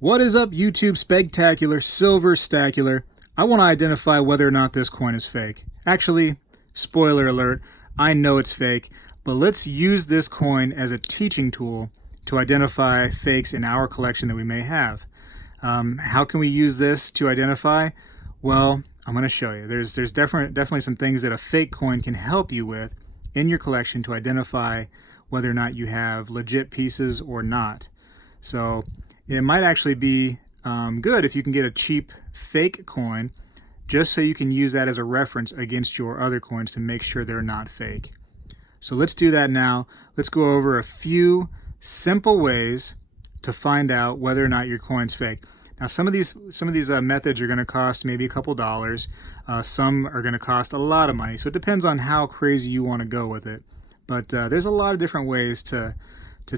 What is up, YouTube? Spegtacular, Silver Stacular. I want to identify whether or not this coin is fake. Actually, spoiler alert, I know it's fake, but let's use this coin as a teaching tool to identify fakes in our collection that we may have. How can we use this to identify? Well, I'm going to show you. There's definitely some things that a fake coin can help you with in your collection to identify whether or not you have legit pieces or not. So it might actually be good if you can get a cheap fake coin just so you can use that as a reference against your other coins to make sure they're not fake. So let's do that now. Let's go over a few simple ways to find out whether or not your coin's fake. Now some of these methods are going to cost maybe a couple dollars. Some are going to cost a lot of money. So it depends on how crazy you want to go with it. But there's a lot of different ways to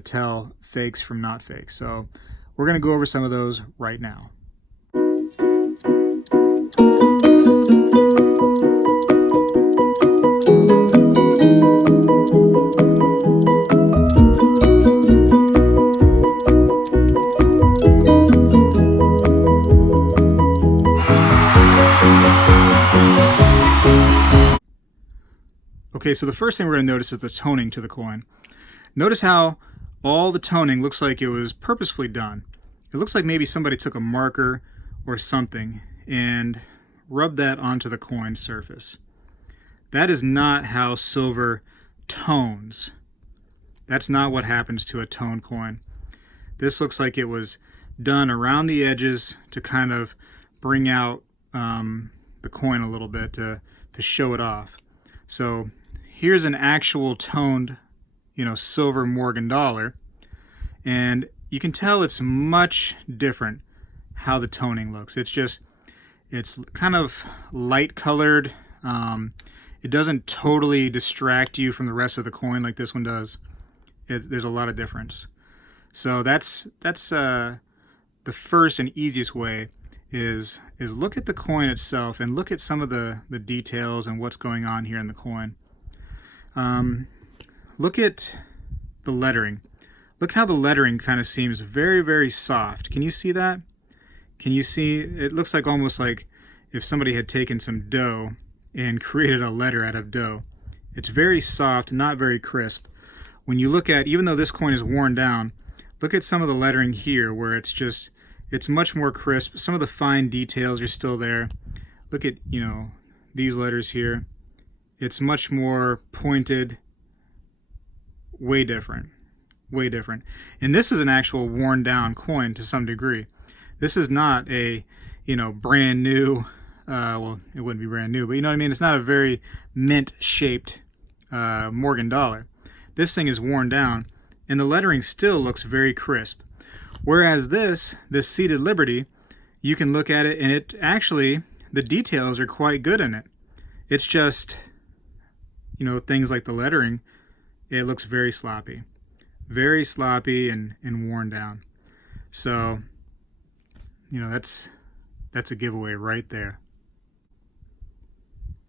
tell fakes from not fakes. So we're going to go over some of those right now. Okay, so the first thing we're going to notice is the toning to the coin. Notice how all the toning looks like it was purposefully done. It looks like maybe somebody took a marker or something and rubbed that onto the coin surface. That is not how silver tones. That's not what happens to a toned coin. This looks like it was done around the edges to kind of bring out the coin a little bit to show it off. So here's an actual toned, silver Morgan dollar, and you can tell it's much different how the toning looks. It's kind of light colored. It doesn't totally distract you from the rest of the coin like this one does. There's a lot of difference. So that's the first and easiest way is look at the coin itself and look at some of the details and what's going on here in the coin. Look at the lettering. Look how the lettering kind of seems very, very soft. Can you see that? Can you see? It looks like almost like if somebody had taken some dough and created a letter out of dough. It's very soft, not very crisp. When you look at, even though this coin is worn down, look at some of the lettering here where it's much more crisp. Some of the fine details are still there. Look at, these letters here. It's much more pointed. Way different. Way different. And this is an actual worn down coin to some degree. This is not a, brand new, well, it wouldn't be brand new, but you know what I mean? It's not a very mint shaped Morgan dollar. This thing is worn down and the lettering still looks very crisp. Whereas this Seated Liberty, you can look at it and it actually, the details are quite good in it. It's just, things like the lettering, it looks very sloppy and worn down. So, that's a giveaway right there.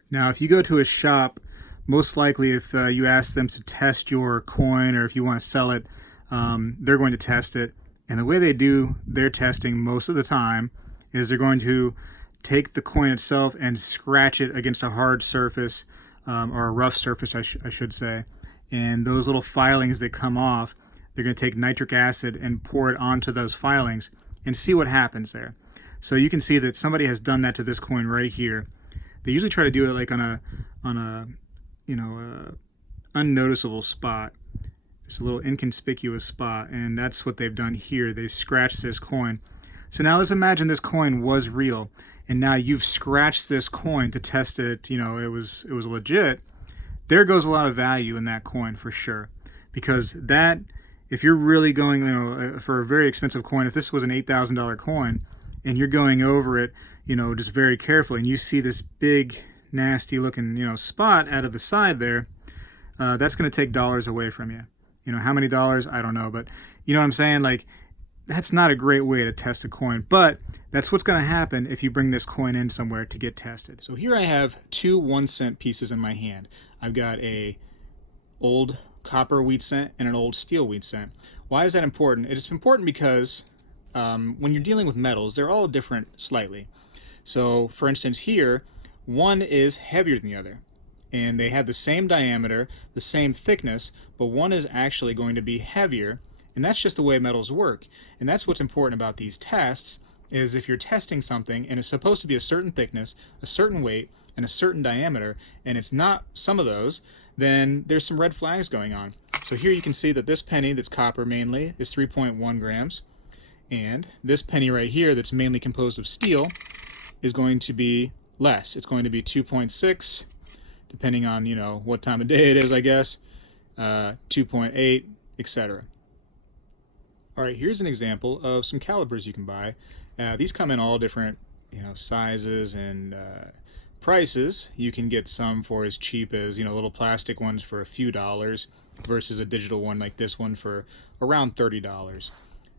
Now, if you go to a shop, most likely if you ask them to test your coin or if you want to sell it, they're going to test it. And the way they do their testing most of the time is they're going to take the coin itself and scratch it against a hard surface, or a rough surface, I should say. And those little filings that come off, they're going to take nitric acid and pour it onto those filings and see what happens there. So you can see that somebody has done that to this coin right here. They usually try to do it like on a unnoticeable spot. It's a little inconspicuous spot, and that's what they've done here. They've scratched this coin. So now let's imagine this coin was real, and now you've scratched this coin to test it. It was legit. There goes a lot of value in that coin for sure, because that, if you're really going, for a very expensive coin, if this was an $8,000 coin, and you're going over it, just very carefully, and you see this big, nasty looking, spot out of the side there, that's going to take dollars away from you. How many dollars? I don't know, but you know what I'm saying? Like, that's not a great way to test a coin, but that's what's going to happen if you bring this coin in somewhere to get tested. So here I have two 1-cent pieces in my hand. I've got a old copper wheat cent and an old steel wheat cent. Why is that important? It is important because when you're dealing with metals, they're all different slightly. So, for instance, here, one is heavier than the other, and they have the same diameter, the same thickness, but one is actually going to be heavier, and that's just the way metals work. And that's what's important about these tests, is if you're testing something and it's supposed to be a certain thickness, a certain weight, and a certain diameter, and it's not some of those, then there's some red flags going on. So here you can see that this penny that's copper mainly is 3.1 grams, and this penny right here that's mainly composed of steel is going to be less. It's going to be 2.6, depending on, you know, what time of day it is, I guess, 2.8, etc. All right, here's an example of some calipers you can buy. These come in all different, you know, sizes and prices. You can get some for as cheap as, you know, little plastic ones for a few dollars versus a digital one like this one for around $30.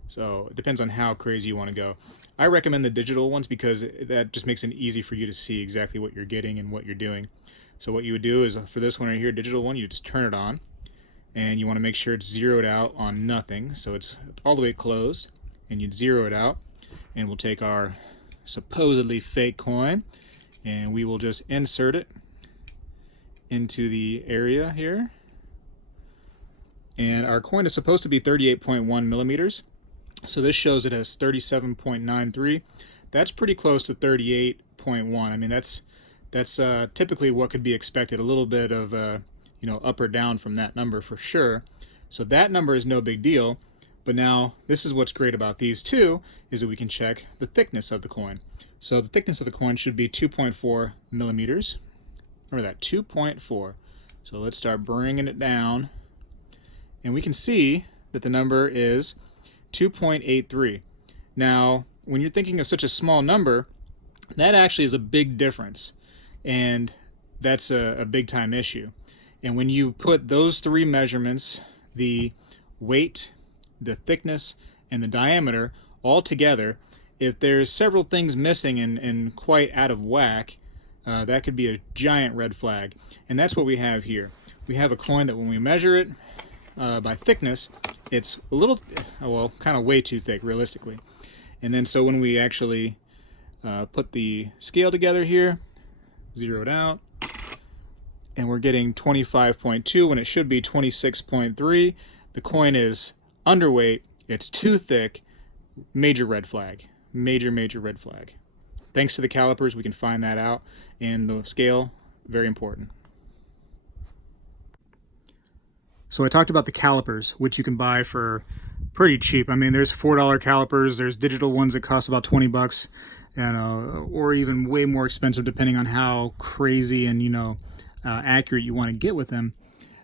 So it depends on how crazy you want to go. I recommend the digital ones because that just makes it easy for you to see exactly what you're getting and what you're doing. So what you would do is, for this one right here, digital one, you just turn it on, and you want to make sure it's zeroed out on nothing, so it's all the way closed, and you'd zero it out, and we'll take our supposedly fake coin, and we will just insert it into the area here. And our coin is supposed to be 38.1 millimeters. So this shows it has 37.93. That's pretty close to 38.1. I mean, that's typically what could be expected. A little bit of you know, up or down from that number for sure. So that number is no big deal. But now this is what's great about these two, is that we can check the thickness of the coin. So the thickness of the coin should be 2.4 millimeters. Remember that, 2.4. So let's start bringing it down, and we can see that the number is 2.83. Now, when you're thinking of such a small number, that actually is a big difference, and that's a big time issue. And when you put those three measurements, the weight, the thickness, and the diameter all together, if there's several things missing and quite out of whack, that could be a giant red flag. And that's what we have here. We have a coin that when we measure it by thickness, it's a little, well, kind of way too thick, realistically. And then so when we actually put the scale together here, zeroed out, and we're getting 25.2 when it should be 26.3. The coin is underweight, it's too thick, major red flag. Major red flag. Thanks to the calipers, we can find that out, and the scale, very important. So I talked about the calipers, which you can buy for pretty cheap. I mean, there's $4 calipers, there's digital ones that cost about 20 bucks, and or even way more expensive depending on how crazy and, you know, accurate you want to get with them.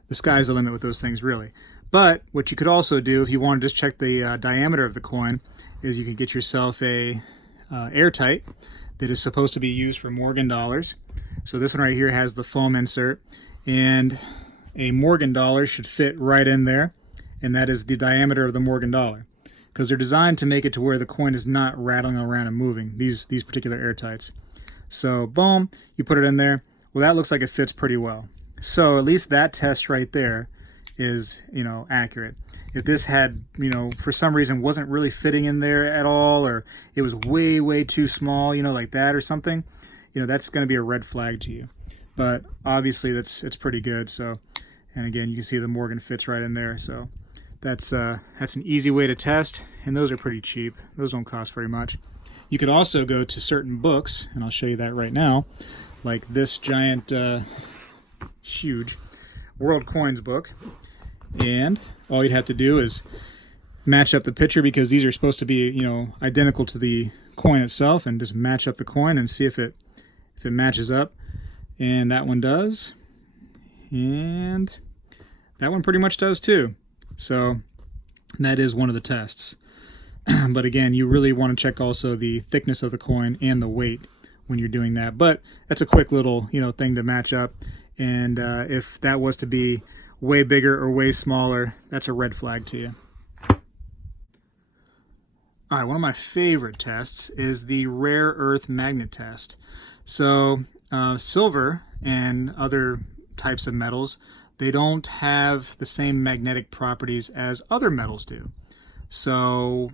The sky's the limit with those things, really. But what you could also do, if you want to just check the diameter of the coin, is you can get yourself a airtight that is supposed to be used for Morgan dollars. So this one right here has the foam insert, and a Morgan dollar should fit right in there, and that is the diameter of the Morgan dollar, because they're designed to make it to where the coin is not rattling around and moving, these particular airtights. So boom, you put it in there. Well, that looks like it fits pretty well. So at least that test right there is, you know, accurate. If this had, you know, for some reason wasn't really fitting in there at all, or it was way too small, you know, like that or something, you know, that's going to be a red flag to you. But obviously it's pretty good. So, and again, you can see the Morgan fits right in there. So that's an easy way to test, and those are pretty cheap. Those don't cost very much. You could also go to certain books, and I'll show you that right now, like this giant, huge World Coins book. And all you'd have to do is match up the picture, because these are supposed to be, you know, identical to the coin itself, and just match up the coin and see if it matches up. And that one does, and that one pretty much does too. So that is one of the tests. But again, you really want to check also the thickness of the coin and the weight when you're doing that. But that's a quick little, you know, thing to match up. And if that was to be way bigger or way smaller, that's a red flag to you. All right, one of my favorite tests is the rare earth magnet test. So silver and other types of metals, they don't have the same magnetic properties as other metals do. So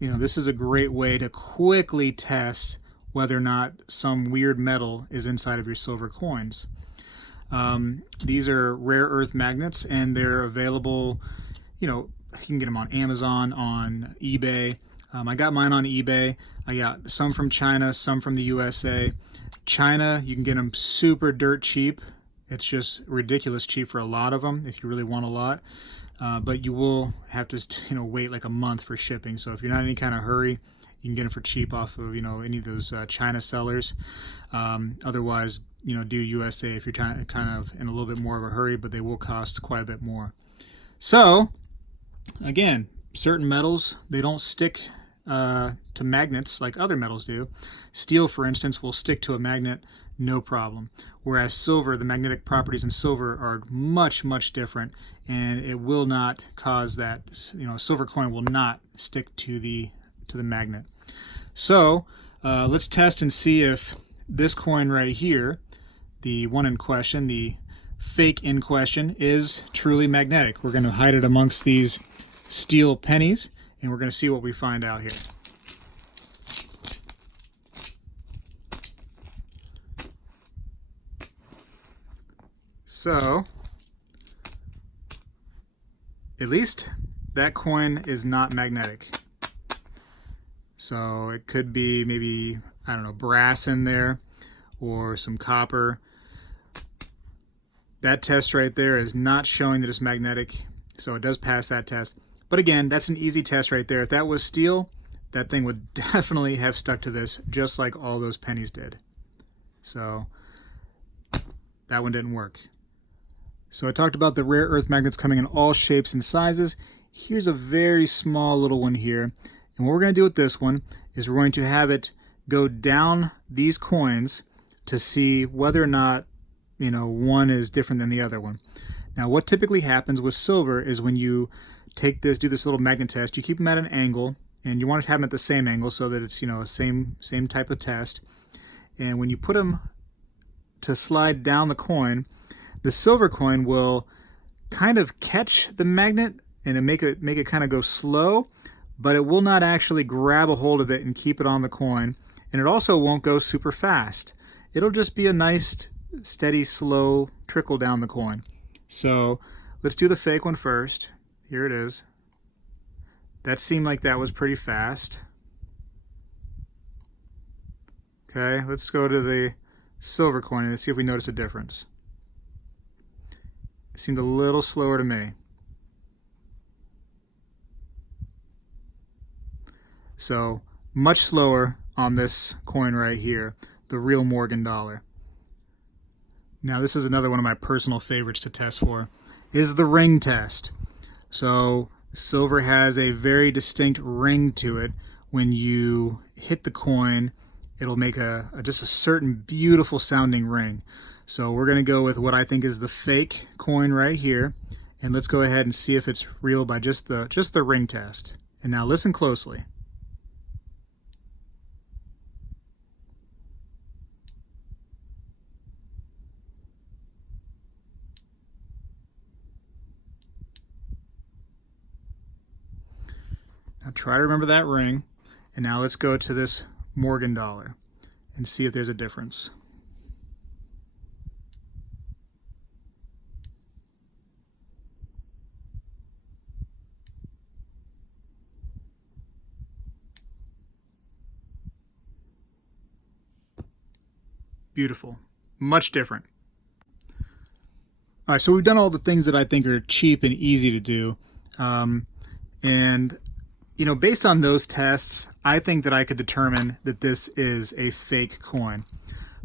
this is a great way to quickly test whether or not some weird metal is inside of your silver coins. These are rare earth magnets, and they're available, you can get them on Amazon, on eBay. I got mine on eBay. I got some from China, some from the USA. China, you can get them super dirt cheap. It's just ridiculous cheap for a lot of them if you really want a lot. But you will have to, wait like a month for shipping. So if you're not in any kind of hurry, you can get them for cheap off of, any of those China sellers. Otherwise, do USA if you're kind of in a little bit more of a hurry, but they will cost quite a bit more. So, again, certain metals, they don't stick to magnets like other metals do. Steel, for instance, will stick to a magnet no problem. Whereas silver, the magnetic properties in silver are much, much different, and it will not cause that, a silver coin will not stick to the magnet. So let's test and see if this coin right here, the one in question, the fake in question, is truly magnetic. We're going to hide it amongst these steel pennies, and we're going to see what we find out here. So, at least that coin is not magnetic. So it could be maybe, I don't know, brass in there or some copper. That test right there is not showing that it's magnetic, so it does pass that test. But again, that's an easy test right there. If that was steel, that thing would definitely have stuck to this, just like all those pennies did. So that one didn't work. So I talked about the rare earth magnets coming in all shapes and sizes. Here's a very small little one here. And what we're going to do with this one is we're going to have it go down these coins to see whether or not, one is different than the other one. Now, what typically happens with silver is when you do this little magnet test, you keep them at an angle, and you want to have them at the same angle so that it's, same type of test. And when you put them to slide down the coin, the silver coin will kind of catch the magnet and make it kind of go slow, but it will not actually grab a hold of it and keep it on the coin. And it also won't go super fast. It'll just be a nice, steady, slow trickle down the coin. So let's do the fake one first. Here it is. That seemed like that was pretty fast. Okay, let's go to the silver coin and see if we notice a difference. It seemed a little slower to me. So much slower on this coin right here, the real Morgan dollar. Now this is another one of my personal favorites to test for, is the ring test. So silver has a very distinct ring to it. When you hit the coin, it'll make just a certain beautiful sounding ring. So we're going to go with what I think is the fake coin right here, and let's go ahead and see if it's real by just the ring test. And now listen closely. Now try to remember that ring, and now let's go to this Morgan dollar and see if there's a difference. Beautiful. Much different. All right, so we've done all the things that I think are cheap and easy to do. And based on those tests, I think that I could determine that this is a fake coin.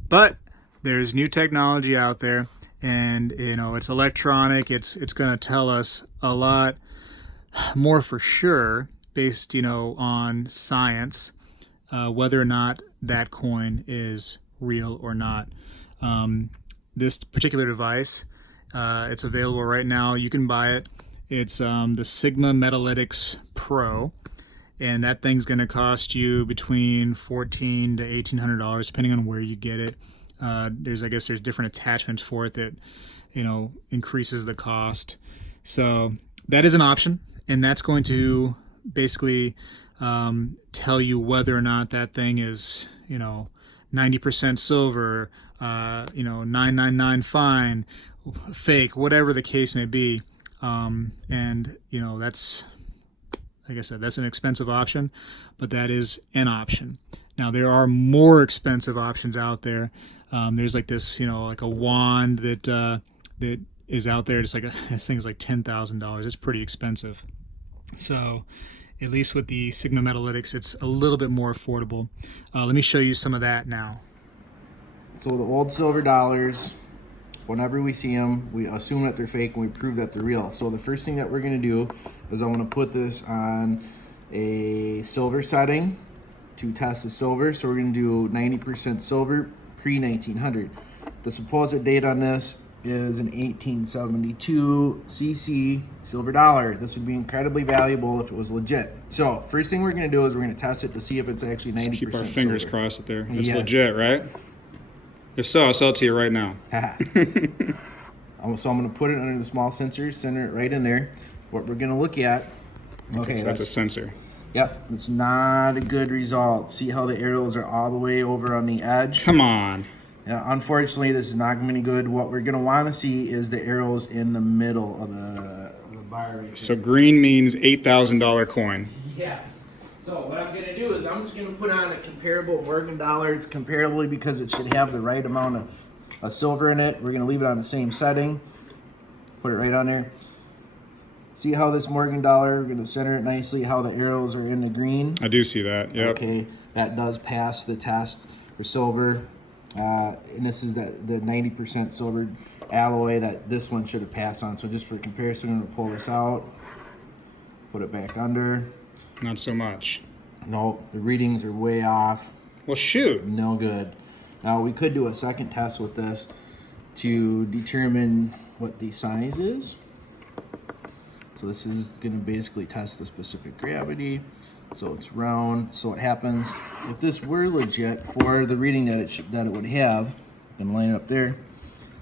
But there's new technology out there, and it's electronic. It's going to tell us a lot more for sure, based on science, whether or not that coin is real or not. This particular device, it's available right now. You can buy it. It's the Sigma Metalytics Pro, and that thing's going to cost you between $1,400 to $1,800 depending on where you get it. There's different attachments for it that increases the cost. So that is an option, and that's going to basically tell you whether or not that thing is, 90% silver, 999 fine, fake, whatever the case may be. And that's, like I said, that's an expensive option, but that is an option. Now there are more expensive options out there. There's like this, like a wand that is out there. It's like this thing's like $10,000. It's pretty expensive. So at least with the Sigma Metalytics, it's a little bit more affordable. Let me show you some of that now. So the old silver dollars, whenever we see them, we assume that they're fake and we prove that they're real. So the first thing that we're going to do is I want to put this on a silver setting to test the silver. So we're going to do 90% silver pre-1900. The supposed date on this is an 1872 cc silver dollar. This would be incredibly valuable if it was legit. So first thing we're going to do is we're going to test it to see if it's actually 90% keep our fingers silver. crossed there. It's legit, right? If so, I'll sell it to you right now. So I'm going to put it under the small sensor, center it right in there. What we're going to look at, okay, so that's a sensor. Yep, it's not a good result. See how the arrows are all the way over on the edge? Come on. Yeah, unfortunately, this is not going to be good. What we're going to want to see is the arrows in the middle of the bar. Right, so green means $8,000 coin. Yes. So what I'm going to do is I'm just going to put on a comparable Morgan dollar. It's comparably because it should have the right amount of silver in it. We're going to leave it on the same setting. Put it right on there. See how this Morgan dollar, we're going to center it nicely, how the arrows are in the green. I do see that, yep. Okay, that does pass the test for silver. And this is the 90% silver alloy that this one should have passed on. So just for comparison, I'm going to pull this out, put it back under. Not so much. No, the readings are way off. Well, shoot. No good. Now, we could do a second test with this to determine what the size is. So this is going to basically test the specific gravity. So it's round. So what happens if this were legit for the reading that it would have, and line it up there.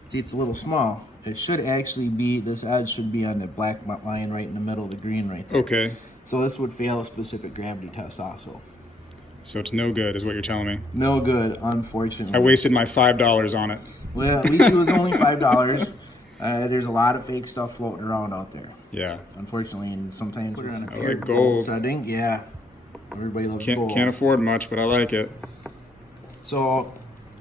See, it's a little small. It should actually be, this edge should be on the black line right in the middle of the green right there. Okay. So this would fail a specific gravity test also. So it's no good is what you're telling me. No good, unfortunately. I wasted my $5 on it. Well, at least it was only $5. There's a lot of fake stuff floating around out there. Yeah. Unfortunately, and sometimes put it on a pure gold setting. Yeah. Everybody loves gold. Can't afford much, but I like it. So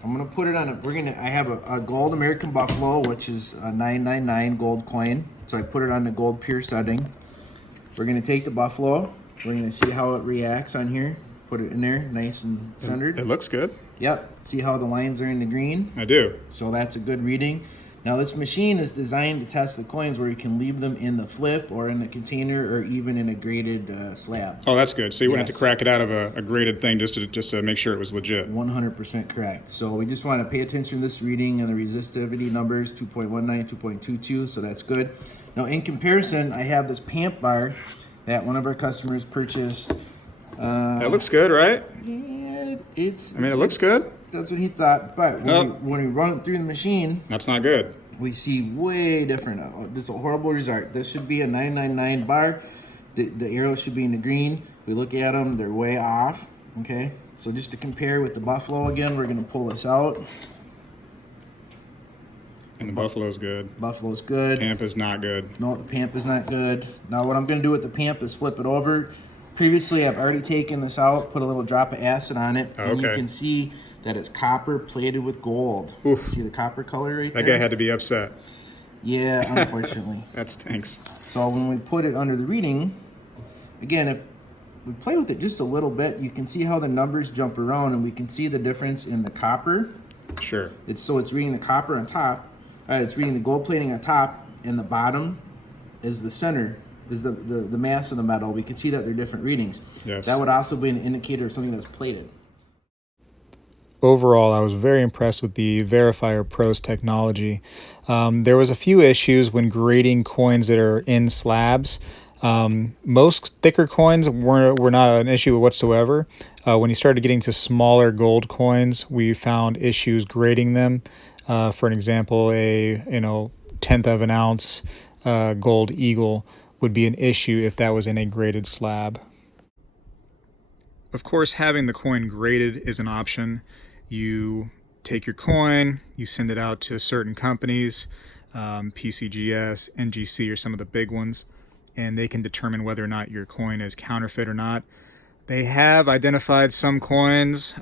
I'm gonna put it on I have a gold American Buffalo, which is a 999 gold coin. So I put it on the gold pure setting. We're gonna take the Buffalo. We're gonna see how it reacts on here. Put it in there, nice and centered. It looks good. Yep. See how the lines are in the green? I do. So that's a good reading. Now this machine is designed to test the coins where you can leave them in the flip or in the container or even in a graded slab. Oh, that's good. So you wouldn't have to crack it out of a graded thing just to make sure it was legit. 100% correct. So we just want to pay attention to this reading and the resistivity numbers, 2.19, 2.22, so that's good. Now in comparison, I have this PAMP bar that one of our customers purchased. That looks good, right? Yeah, it looks good. That's what he thought, but when we run it through the machine, that's not good. We see way different. This is a horrible result. This should be a 999 bar. The arrows should be in the green. If we look at them, they're way off. Okay, so just to compare with the Buffalo again, we're going to pull this out. And the Buffalo's good. Buffalo's good. PAMP is not good. No, the PAMP is not good. Now what I'm going to do with the PAMP is flip it over. Previously, I've already taken this out, put a little drop of acid on it, and you can see that it's copper plated with gold. Oof. See the copper color right there? That guy had to be upset. Yeah, unfortunately. That stinks. So when we put it under the reading, again, if we play with it just a little bit, you can see how the numbers jump around, and we can see the difference in the copper. Sure. It's reading the copper on top. It's reading the gold plating on top, and the bottom is the center, is the mass of the metal. We can see that they're different readings. Yes. That would also be an indicator of something that's plated. Overall, I was very impressed with the Verifier Pro's technology. There was a few issues when grading coins that are in slabs. Most thicker coins were not an issue whatsoever. When you started getting to smaller gold coins, we found issues grading them. For an example, a 1/10 of an ounce gold eagle would be an issue if that was in a graded slab. of course, having the coin graded is an option. You take your coin, you send it out to certain companies, PCGS, NGC are some of the big ones, and they can determine whether or not your coin is counterfeit or not. They have identified some coins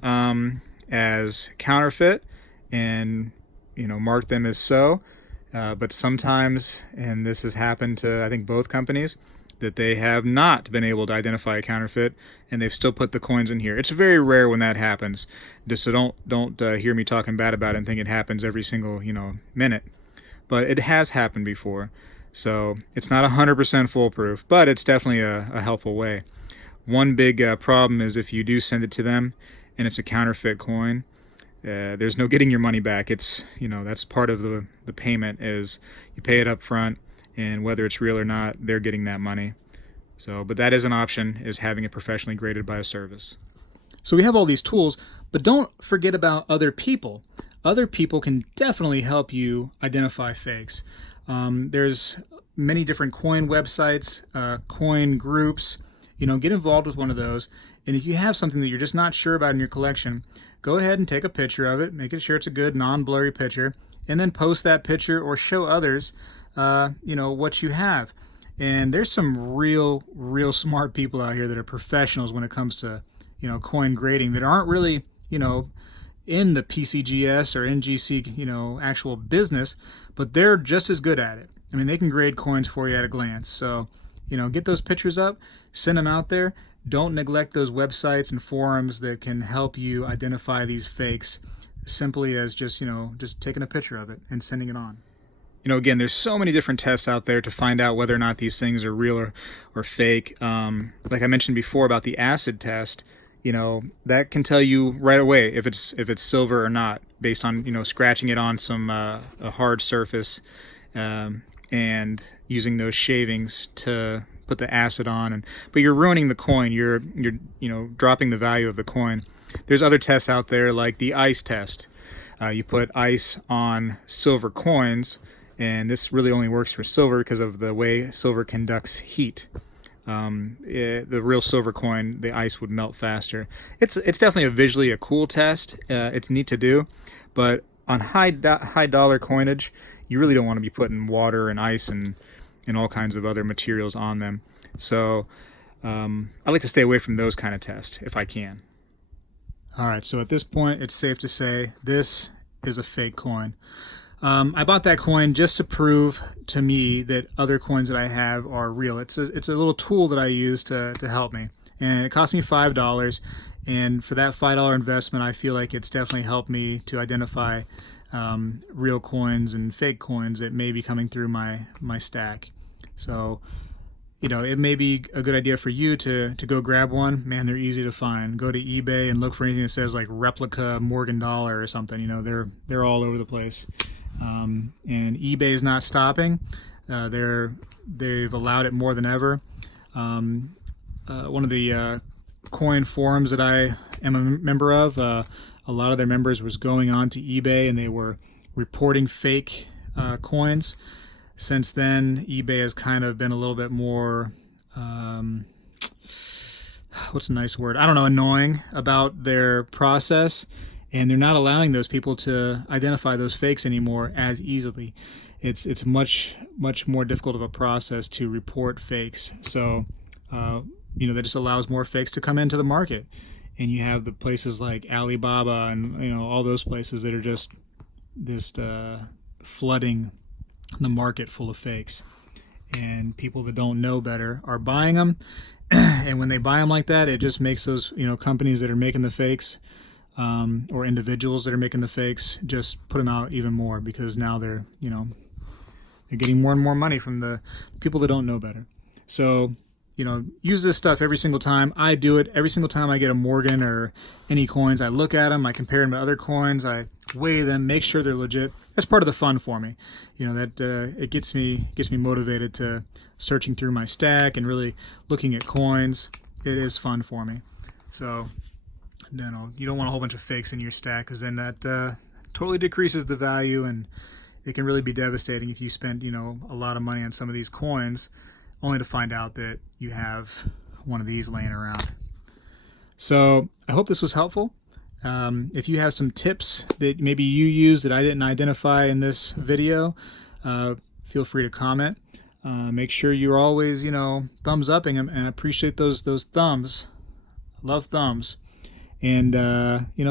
as counterfeit and marked them as so. But sometimes, and this has happened to I think both companies, that they have not been able to identify a counterfeit, and they've still put the coins in here. It's very rare when that happens. Just so don't hear me talking bad about it and think it happens every single minute. But it has happened before, so it's not 100% foolproof, but it's definitely a helpful way. One big problem is if you do send it to them and it's a counterfeit coin, there's no getting your money back. It's that's part of the payment is you pay it up front, and whether it's real or not, they're getting that money. So, but that is an option, is having it professionally graded by a service. So we have all these tools, but don't forget about other people. Other people can definitely help you identify fakes. There's many different coin websites, coin groups. Get involved with one of those. And if you have something that you're just not sure about in your collection, go ahead and take a picture of it, make sure it's a good non-blurry picture, and then post that picture or show others, what you have. And there's some real smart people out here that are professionals when it comes to, coin grading that aren't really, in the PCGS or NGC, actual business, but they're just as good at it. I mean, they can grade coins for you at a glance. So, get those pictures up, send them out there. Don't neglect those websites and forums that can help you identify these fakes, simply as just taking a picture of it and sending it on. Again, there's so many different tests out there to find out whether or not these things are real or fake. Like I mentioned before about the acid test, that can tell you right away if it's silver or not, based on scratching it on some a hard surface and using those shavings to put the acid on. But you're ruining the coin. You're dropping the value of the coin. There's other tests out there like the ice test. You put ice on silver coins, and this really only works for silver because of the way silver conducts heat. The real silver coin, the ice would melt faster. It's definitely visually a cool test. It's neat to do, but on high dollar coinage, you really don't want to be putting water and ice and all kinds of other materials on them. So I like to stay away from those kind of tests if I can. All right, so at this point, it's safe to say this is a fake coin. I bought that coin just to prove to me that other coins that I have are real. It's a little tool that I use to help me, and it cost me $5. And for that $5 investment, I feel like it's definitely helped me to identify real coins and fake coins that may be coming through my stack. So, it may be a good idea for you to go grab one. Man, they're easy to find. Go to eBay and look for anything that says like replica Morgan dollar or something. They're all over the place. And eBay is not stopping. They've allowed it more than ever. One of the coin forums that I am a member of, a lot of their members was going on to eBay and they were reporting fake coins. Since then, eBay has kind of been a little bit more, what's a nice word? I don't know, annoying about their process. And they're not allowing those people to identify those fakes anymore as easily. It's much more difficult of a process to report fakes. So, that just allows more fakes to come into the market. And you have the places like Alibaba and all those places that are just flooding the market full of fakes. And people that don't know better are buying them. And when they buy them like that, it just makes those companies that are making the fakes, or individuals that are making the fakes, just put them out even more, because now they're getting more and more money from the people that don't know better. So, use this stuff every single time. I do it every single time I get a Morgan or any coins. I look at them, I compare them to other coins, I weigh them, make sure they're legit. That's part of the fun for me. It gets me motivated to searching through my stack and really looking at coins. It is fun for me. So, you don't want a whole bunch of fakes in your stack, because then that totally decreases the value, and it can really be devastating if you spend a lot of money on some of these coins only to find out that you have one of these laying around. So I hope this was helpful. If you have some tips that maybe you use that I didn't identify in this video, feel free to comment. Make sure you're always, thumbs upping them, and I appreciate those thumbs. Love thumbs. And,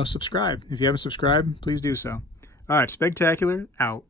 subscribe. If you haven't subscribed, please do so. All right, Spegtacular, out.